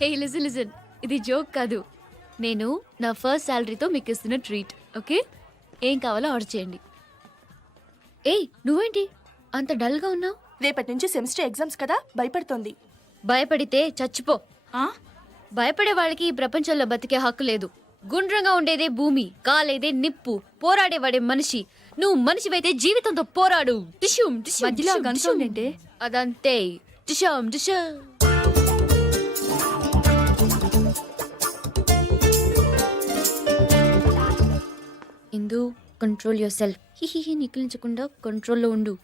హే listen ఇది joke కాదు. నేను నా ఫస్ట్ శాలరీతో మీకు ఇస్తున్న ట్రీట్. ఓకే, ఏం కావాలో ఆర్డర్ చేయండి. ఏయ్ నువ్వేంటి అంత డల్గా ఉన్నావు? రేపటి నుంచి సెమిస్టర్ ఎగ్జామ్స్ కదా, భయపడుతోంది. భయపడితే చచ్చిపో. భయపడే వాళ్ళకి ఈ ప్రపంచంలో బతికే హక్కు లేదు. గుండ్రంగా ఉండేదే భూమి, కాలేదే నిప్పు, పోరాడేవాడే మనిషి. నువ్వు మనిషివైతే జీవితంతో పోరాడు. మధ్యలో గంటే అదంతే. టిషం టిషం. ఇందు, కంట్రోల్ యువర్ సెల్ఫ్. హిహిహి నికిలించకుండా కంట్రోల్లో ఉండు.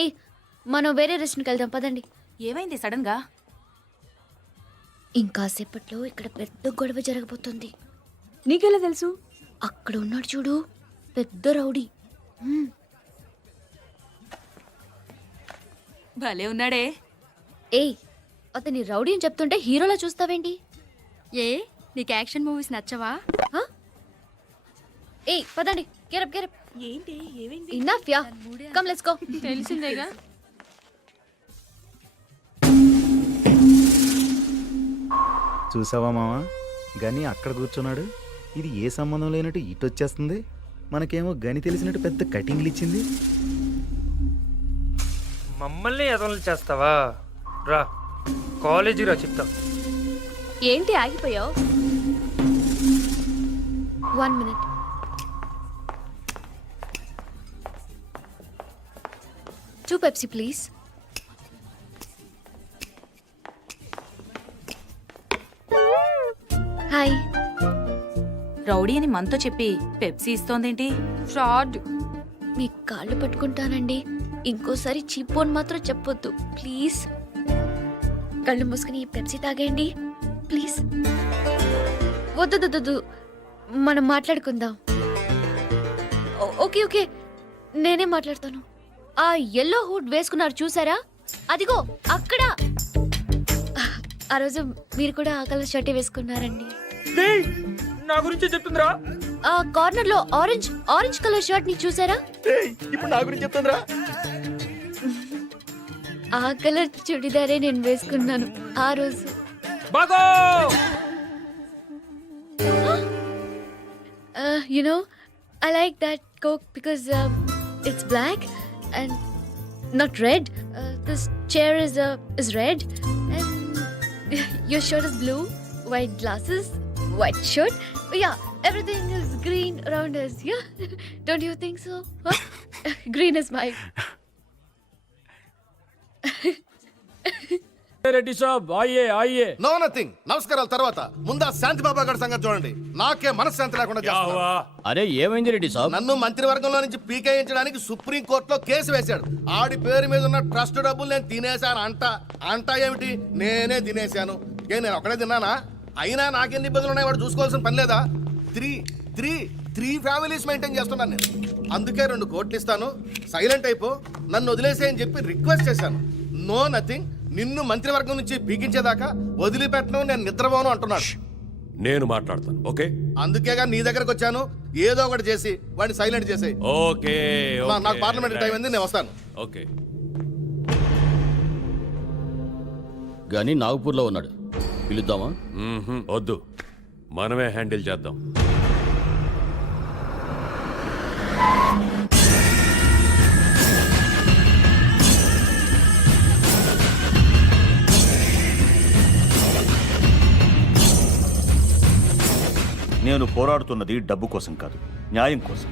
ఏ మనం వేరే రెస్టారెంట్కి వెళ్దాం పదండి. ఏమైంది సడన్ గా? ఇంకాసేపట్లో ఇక్కడ పెద్ద గొడవ జరగబోతుంది. నీకెలా తెలుసు? అక్కడ ఉన్నాడు చూడు, పెద్ద రౌడీ. భలే ఉన్నాడే. ఏయ్ అతని రౌడీ అని చెప్తుంటే హీరోలా చూస్తావేంటి? ఏ నీకు యాక్షన్ మూవీస్ నచ్చవా? ఏయ్ పదండి, గెరప్ గెరప్. ఏంటి ఏమైంది? Enough yeah, come let's go. తెలిసిందేగా. చూసావా మావా, గని అక్కడ కూర్చున్నాడు. ఇది ఏ సంబంధం లేనట్టు ఇటు వచ్చేస్తుంది. మనకేమో గని తెలిసినట్టు పెద్ద కటింగ్లు ఇచ్చింది. మమ్మల్ని ఎదవలు చేస్తావా? రా కాలేజీ రా చెప్తా. ఏంటి ఆగిపోయావు? 1 minute. Two Pepsi please. Hi. Rowdy అని మనతో చెప్పి పెప్సీ ఇస్తోందేంటి? ఫ్రాడ్. మీ కాళ్ళు పట్టుకుంటానండి, ఇంకోసారి చీపోన్ మాత్రం చెప్పొద్దు ప్లీజ్. కళ్ళు మూసుకుని ఈ పెప్సీ తాగేయండి ప్లీజ్. వద్దు, మనం మాట్లాడుకుందాం. ఓకే ఓకే, నేనే మాట్లాడతాను. ఆ ఎల్లో హూడ్ వేసుకున్నారు చూసారా? అదిగో అక్కడ. ఆ రోజు మీరు కూడా ఆ కలర్ షర్టే వేసుకున్నారండి. నా గురించి చెప్తుందిరా. ఆ కార్నర్ లో ఆరెంజ్ కలర్ షర్ట్ ని చూసారా? ఇప్పుడు నా గురించి చెప్తుందిరా. ఆ కలర్ చుడిదారే నేను వేసుకున్నాను ఆ రోజు. బాగో You know, I like that Coke because it's black and not red. This chair is red and your shirt is blue, white glasses, white shirt. Yeah, everything is green around us. Yeah, don't you think so? Huh? Green is my. Reddy Saab Aaye Aaye. No nothing. నమస్కారాల తర్వాత ముందు శాంతి బాబా గారి సంగతి చూడండి. నాకే మనశ్శాంతి లేకుండా చేస్తున్నారు. అరే ఏమైంది రెడ్డి సాబ్? నన్ను మంత్రివర్గంలో నుంచి పీకేయించడానికి సుప్రీం కోర్టులో కేసు వేశాడు. ఆడి పేరు మీద ఉన్న ట్రస్ట్ డబ్బులు నేను తినేశాను అంట ఏమిటి? నేనే తినేశాను. నేను ఒకడే తిన్నానా? అయినా నాకెన్ని ఇబ్బందులు ఉన్నాయి వాడు చూసుకోవాల్సిన పని లేదా? త్రీ ఫ్యామిలీస్ మెయింటైన్ చేస్తున్నాను నేను. అందుకే 2 కోట్లు ఇస్తాను, సైలెంట్ అయిపో, నన్ను వదిలేసేయని చెప్పి రిక్వెస్ట్ చేశాను. No nothing. నిన్ను మంత్రివర్గం నుంచి పీకించేదాకా వదిలిపెట్టను, నేను నిద్రపోను అంటున్నాడు. నేను మాట్లాడతాను, ఓకే? అందుకేగా నీ దగ్గరకు వచ్చాను. ఏదో ఒకటి చేసి వాడిని సైలెంట్ చేసేయి. ఓకే. నాకు పార్లమెంట్ టైం ఉంది, నేను వస్తాను. ఓకే. గాని నాగపూర్లో ఉన్నాడు, పిలుద్దామా? వద్దు, మనమే హ్యాండిల్ చేద్దాం. నేను పోరాడుతున్నది డబ్బు కోసం కాదు, న్యాయం కోసం.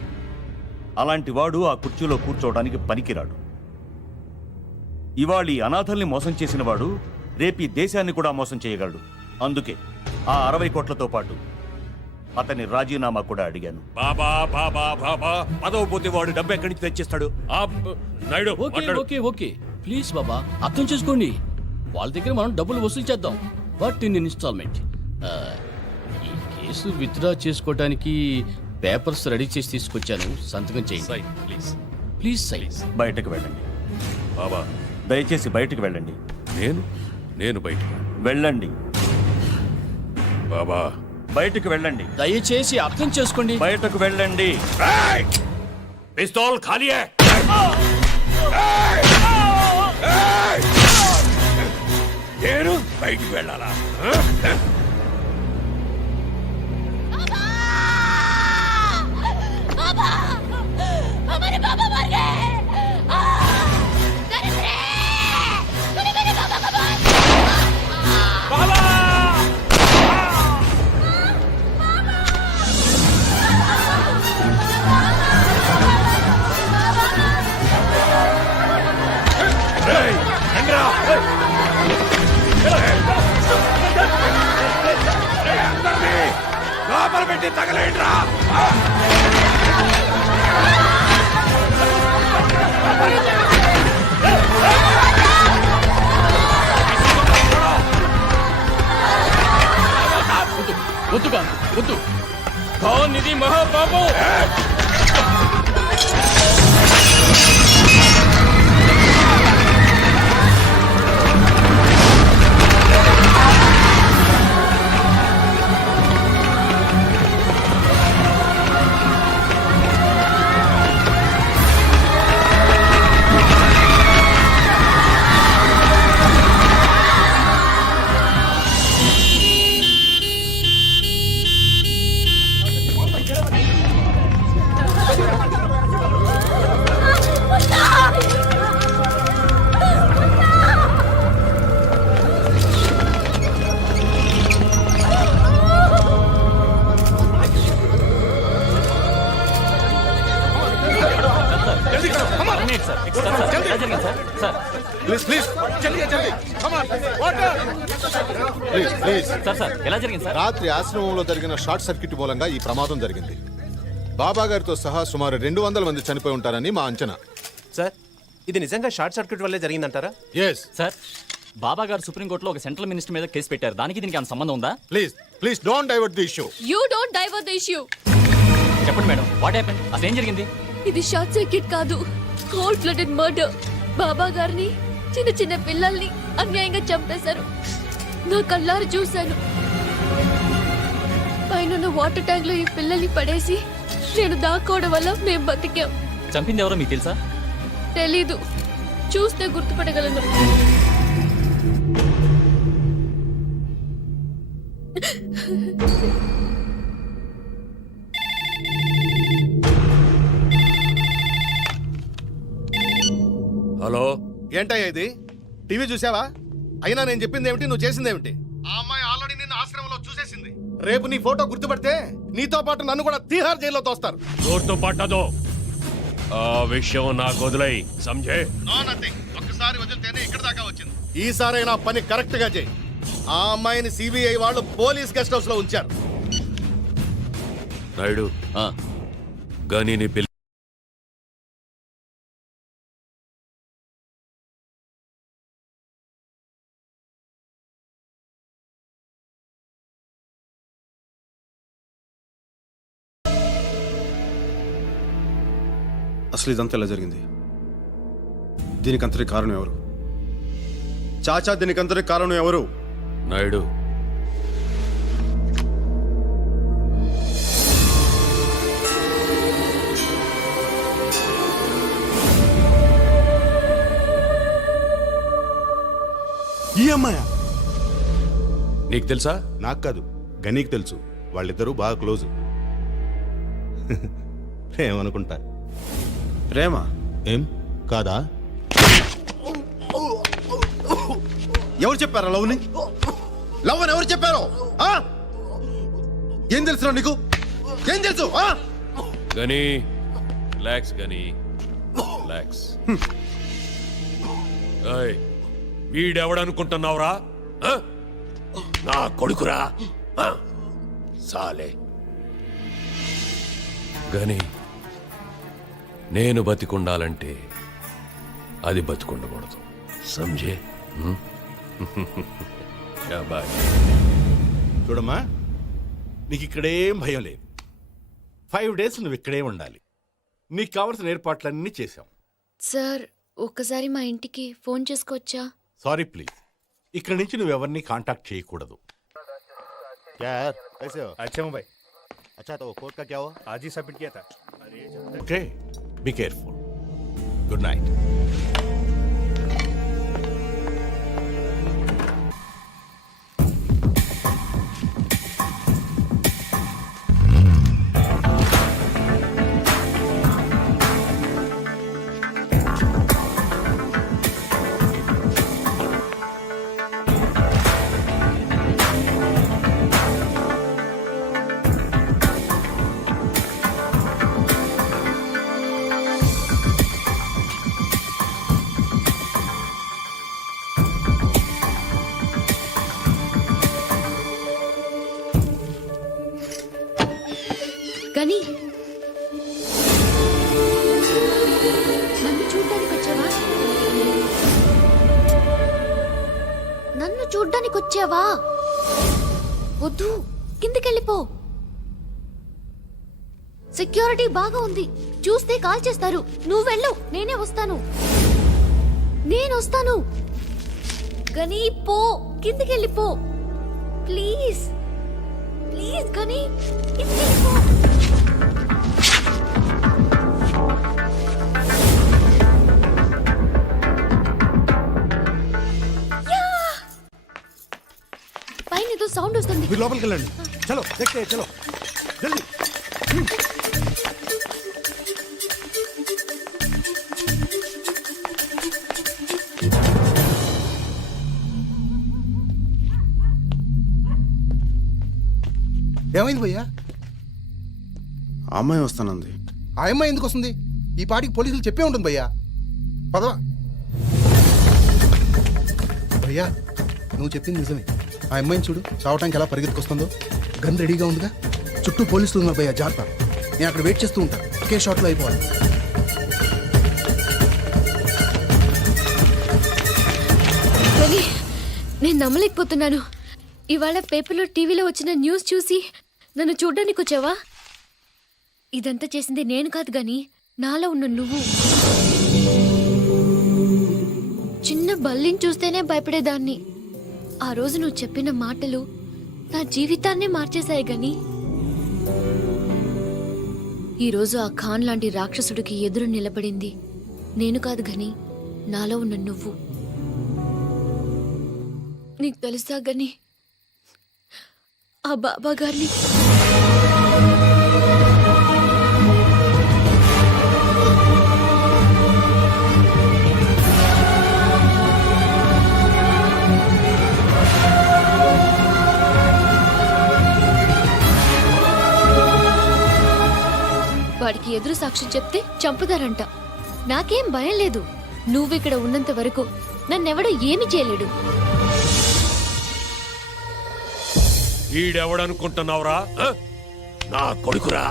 అలాంటి వాడు ఆ కుర్చీలో కూర్చోవడానికి పనికిరాడు. ఇవాళ ఈ అనాథల్ని మోసం చేసిన వాడు రేపు ఈ దేశాన్ని కూడా మోసం చేయగలడు. అందుకే ఆ 60 కోట్లతో పాటు అతని రాజీనామా కూడా అడిగాను. బాబా బాబా బాబా, పదవి పోతే వాడు డబ్బు ఎక్కడి నుంచి తెచ్చిస్తాడు? నాయుడు, ఓకే ప్లీజ్ బాబా, అర్థం చేసుకోండి. వాళ్ళ దగ్గర మనం డబ్బులు వసూలు చేద్దాం, బట్ ఇన్ ఇన్స్టాల్మెంట్. ఈ కేసు విత్డ్రా చేసుకోవడానికి పేపర్స్ రెడీ చేసి తీసుకొచ్చాను, సంతకం చేయండి ప్లీజ్. సైన్. బయటకు వెళ్ళండి బాబా, దయచేసి బయటకు వెళ్ళండి. నేను బయటకు వెళ్ళండి బాబా, బయటకు వెళ్ళండి. దయచేసి అర్థం చేసుకోండి, బయటకు వెళ్ళండి. పిస్తోల్ ఖాళీ హై. నేను బయటికి వెళ్ళాలా లోపల పెట్టి తగలేండ్రా వద్దు వద్దు ఖాన్ ఇది మహాపాపం. ప్లీజ్ ప్లీజ్ ఎలా జరిగింది సార్? రాత్రి ఆశ్రమంలో జరిగిన షార్ట్ సర్క్యూట్ మూలంగా ఈ ప్రమాదం జరిగింది. బాబా గారితో సహా సుమారు 200 మంది చనిపోయి ఉంటారని మా అంచనా. సార్ ఇది నిజంగా షార్ట్ సర్క్యూట్ వల్లే జరిగిందంటారా? ఎస్ సార్ బాబా గారు సుప్రీంకోర్టులో ఒక సెంట్రల్ మినిస్టర్ మీద కేసు పెట్టారు. దానికి దీనికి ఏమైనా సంబంధం ఉందా? Please don't divert the issue. You don't divert the issue. చెప్పండి మేడం, వాట్ హ్యాపెండ్? అసలు ఏం జరిగింది? ఇది షార్ట్ సర్క్యూట్ కాదు, కోల్డ్ బ్లడెడ్ మర్డర్. బాబా గారిని, చిన్న చిన్న పిల్లల్ని అన్యాయంగా చంపేశారు. నా కళ్ళారు చూశాను. పైన వాటర్ ట్యాంక్ లో ఈ పిల్లల్ని పడేసి నేను దాక్కోవడం వల్ల మేము బతికాం. చంపింది ఎవరో మీకు తెలుసా? తెలీదు, చూస్తే గుర్తుపట్టగలను. హలో ఏంటయ్యా ఇది? టీవీ చూసావా? అయినా నేను చెప్పింది ఏమిటి, నువ్వు చేసింది ఏమిటి? ఆ అమ్మాయి ఆల్రెడీ నిన్ను ఆశ్రమంలో చూసేసింది. రేపు నీ ఫోటో గుర్తుపడితే నీతో పాటు నన్ను కూడా తీహార్ జైల్లో తోస్తారు. గుర్తు పట్టదు. ఆ విషయం నాకు వదిలై సంజే. ఒక్కసారి వదిలితేనే ఇక్కడ దాకా వచ్చింది. ఈసారైనా పని కరెక్ట్ గా చేయి. ఆ అమ్మాయిని సిబిఐ వాళ్ళు పోలీస్ గెస్ట్ హౌస్ లో ఉంచారు. నాయుడు ఆ, గనిని పిల్ల అసలు ఇదంతా ఎలా జరిగింది? దీనికి అంతటి కారణం ఎవరు? చాచా, దీనికి అంతటి కారణం ఎవరు? నాయుడు ఈ అమ్మాయా? నీకు తెలుసా? నాకు కాదు, గనీకి తెలుసు. వాళ్ళిద్దరూ బాగా క్లోజు. ప్రేమనుకుంటా. ప్రేమ ఏం కాదా? ఎవరు చెప్పారా లవ్ని? లవ్ అని ఎవరు చెప్పారు? ఆ? ఏం తెలుసు నీకు? ఏం తెలుసు? ఆ? గని రిలాక్స్, గని రిలాక్స్. ఏయ్, వీడెవడనుకుంటున్నావురా? ఆ? నా కొడుకురా. ఆ? సాలే గని, నేను బతికుండాలంటే అది బతికుండకూడదు. సంజే? శాబాష్. చూడమ్మా, నీకు ఇక్కడేం భయం లేదు. 5 days నువ్వు ఇక్కడే ఉండాలి. నీకు కావలసిన ఏర్పాట్లన్నీ చేశాం. సార్, ఒక్కసారి మా ఇంటికి ఫోన్ చేసుకోవచ్చా? సారీ ప్లీజ్, ఇక్కడి నుంచి నువ్వెవరిని కాంటాక్ట్ చేయకూడదు. क्या यार, कैसे हो? अच्छा हूँ भाई. अच्छा, तो कोर्ट का क्या हुआ? आज ही सबमिट किया था. Okay, be careful. Good night. గని నన్ను చూడ్డానికి వచ్చావా? నన్ను చూడ్డానికి వచ్చావా? వద్దు, కిందకెళ్ళిపో. సెక్యూరిటీ బాగా ఉంది, చూస్తే కాల్ చేస్తారు. నువ్వు వెళ్ళు, నేనే వస్తాను. నేను వస్తాను. గని పో, కిందకెళ్ళిపో ప్లీజ్. ప్లీజ్ గని, కిందకెళ్ళిపో. పైన ఏదో సౌండ్ వస్తుంది. మీరు లోపలికి వెళ్ళండి. చలో देखते हैं, చలో జల్దీ. ఏమైంది భయ్యా? అమ్మాయి వస్తానంది. ఆ అమ్మాయి ఎందుకు వస్తుంది? ఈ పాటికి పోలీసులు చెప్పే ఉంటుంది భయ్యా. పదవా భయ్యా, నువ్వు చెప్పింది నిజమే. ఆ అమ్మాయిని చూడు, చావటానికి ఎలా పరిగెత్తుకొస్తుందో. గన్ రెడీగా ఉందిగా. చుట్టూ పోలీసులు ఉన్నారు భయ్యా, జాగ్రత్త. నేను అక్కడ వెయిట్ చేస్తూ ఉంటా, ఒకే షాట్లో అయిపోవాలి. గని, నేను నమ్మలేకపోతున్నాను. ఇవాళ పేపర్లో టీవీలో వచ్చిన న్యూస్ చూసి నన్ను చూడ్డానికి వచ్చావా? ఇదంతా చేసింది నేను కాదు గని, నాలో ఉన్న నువ్వు. చిన్న బల్లిని చూస్తేనే భయపడేదాన్ని. ఆ రోజు నువ్వు చెప్పిన మాటలు నా జీవితాన్నే మార్చేశాయి గని. ఈరోజు ఆ ఖాన్ లాంటి రాక్షసుడికి ఎదురు నిలబడింది నేను కాదు గని, నాలో ఉన్న నువ్వు. నీకు తెలుసా గని, ఆ బాబా గారిని వాడికి ఎదురు సాక్ష్యం చెప్తే చంపుతారంట. నాకేం భయం లేదు. నువ్విక్కడ ఉన్నంత వరకు నన్నెవడో ఏమి చేయలేడు. ఈడెవడనుకుంటున్నావురా? నా కొడుకురా.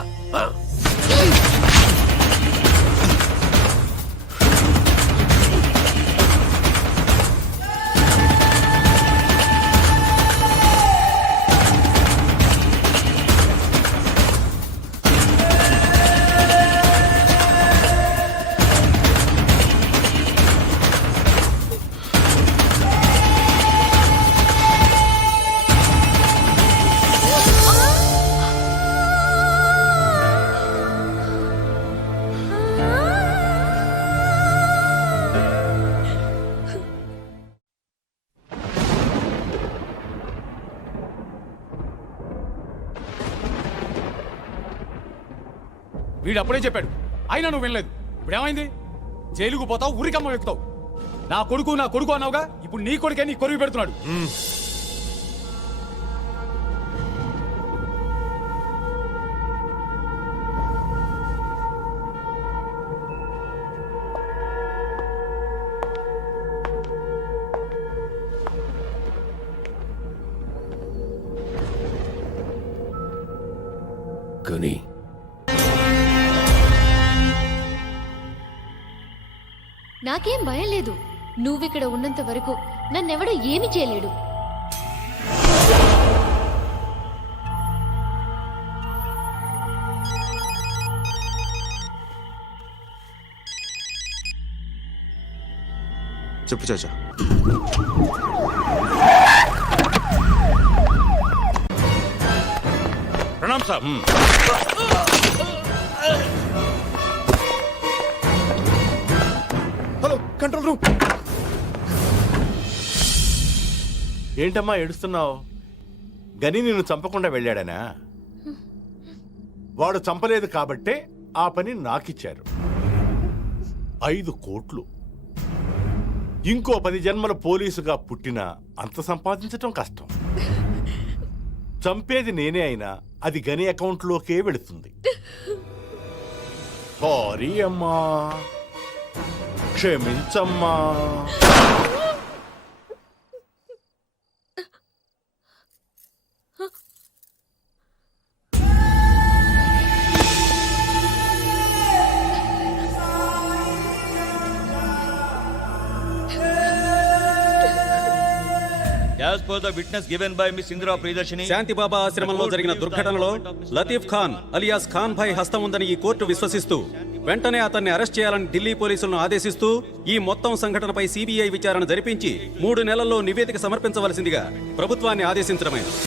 వీడు అప్పుడే చెప్పాడు, అయినా నువ్వు వినలేదు. ఇప్పుడు ఏమైంది? జైలుకు పోతావు, ఊరికమ్మ ఎక్కుతావు. నా కొడుకు అన్నావుగా, ఇప్పుడు నీ కొడుకే నీ కొరువు పెడుతున్నాడు. గని, నాకేం భయం లేదు. నువ్విక్కడ ఉన్నంత వరకు నన్నెవడో ఏమి చేయలేడు. చెప్పు చాచా. ప్రణామ్ సాబ్. Hello, control room. ఏంటమ్మా ఏడుస్తున్నావు? గని నిన్ను చంపకుండా వెళ్ళాడనా? వాడు చంపలేదు కాబట్టే ఆ పని నాకిచ్చారు. 5 కోట్లు. ఇంకో 10 జన్మల పోలీసుగా పుట్టినా అంత సంపాదించటం కష్టం. చంపేది నేనే అయినా అది గని అకౌంట్లోకే వెళుతుంది. సారీ అమ్మా, క్షమించమ్మా. per the witness given by Miss Indira Priyadarshini. శాంతిబాబా ఆశ్రమంలో జరిగిన దుర్ఘటనలో లతీఫ్ ఖాన్ అలియాస్ ఖాన్ భాయ్ హస్తం ఉందని ఈ కోర్టు విశ్వసిస్తూ వెంటనే అతన్ని అరెస్ట్ చేయాలని ఢిల్లీ పోలీసులను ఆదేశిస్తూ ఈ మొత్తం సంఘటనపై సిబిఐ విచారణ జరిపించి 3 నెలల్లో నివేదిక సమర్పించవలసిందిగా ప్రభుత్వాన్ని ఆదేశించడమైనది.